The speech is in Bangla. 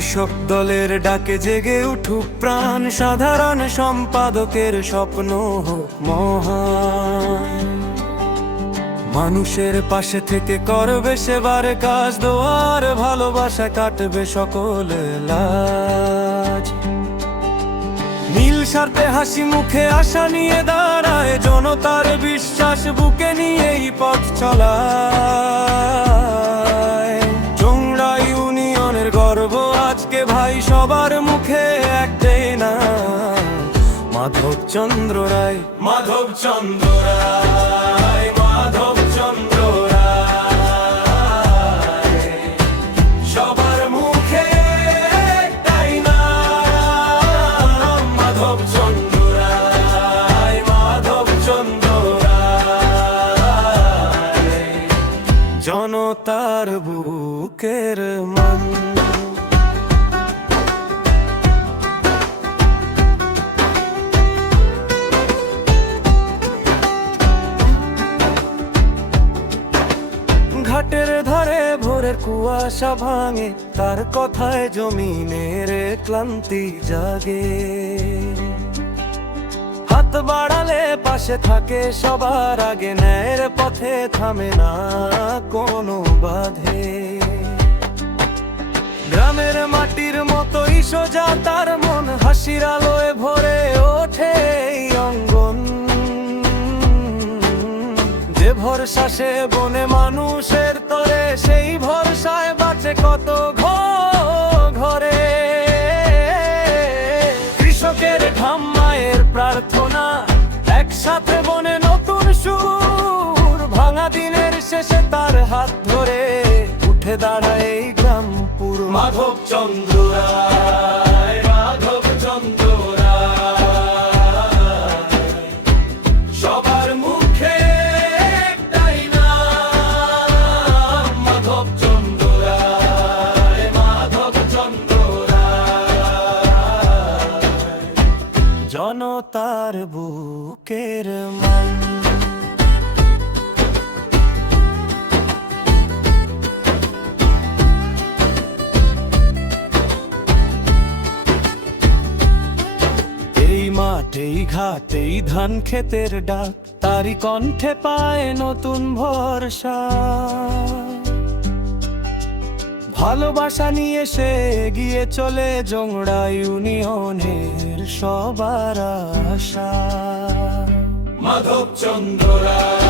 কৃষক দলের ডাকে জেগে উঠুক প্রাণ, সাধারণ সম্পাদকের স্বপ্ন হোক মহান। মানুষের পাশে থেকে করবে সেবার কাজ, দোয়ার ভালোবাসা কাটবে সকল লাজ। নীল স্বার্থে হাসি মুখে আশা নিয়ে দাঁড়ায়, জনতার বিশ্বাস বুকে নিয়েই পথ চলায়। জংড়া ইউনিয়নের গর্ব আজকে ভাই সবার মুখে একটাই না, মাধবচন্দ্র রায়, মাধবচন্দ্র রায়, মাধবচন্দ্র রায়। সবার মুখে একটাই নাম, মাধবচন্দ্র রায়, মাধবচন্দ্র রায়। জনতার বুকের মান। ঘাটের ধারে ভোরের কুয়াশা ভাঙে, তার কথায় জমিনের ক্লান্তি জাগে। হাত বাড়ালে পাশে থাকে সবার আগে, ন্যায়ের পথে থামে না কোনো বাধে। গ্রামের মাটির মতোই সোজা তার মন, হাসির আলোয় ভরে ওঠে এই অঙ্গন। যে ভরসা সে বনে মানুষের তরে, সেই ভরসায় বাঁচে কত ঘরে। কৃষকের ঘাম মায়ের প্রার্থনা, একসাথে বনে নতুন সুর। ভাঙা দিনের শেষে তার হাত ধরে উঠে দাঁড়ায় এই গ্রামপুর। মাধবচন্দ্র রায়, মাধবচন্দ্র রায়। সবার মুখে একটাই নাম, মাধবচন্দ্র রায়, মাধবচন্দ্র রায়। জনতার বুকের মান। মাঠেই ঘাটেই ধান ক্ষেতের ডাক, তারি কণ্ঠে পায় নতুন ভরসা। ভালোবাসা নিয়ে সে এগিয়ে চলে জংড়া ইউনিয়নের সবার আশা। মাধবচন্দ্র রায়।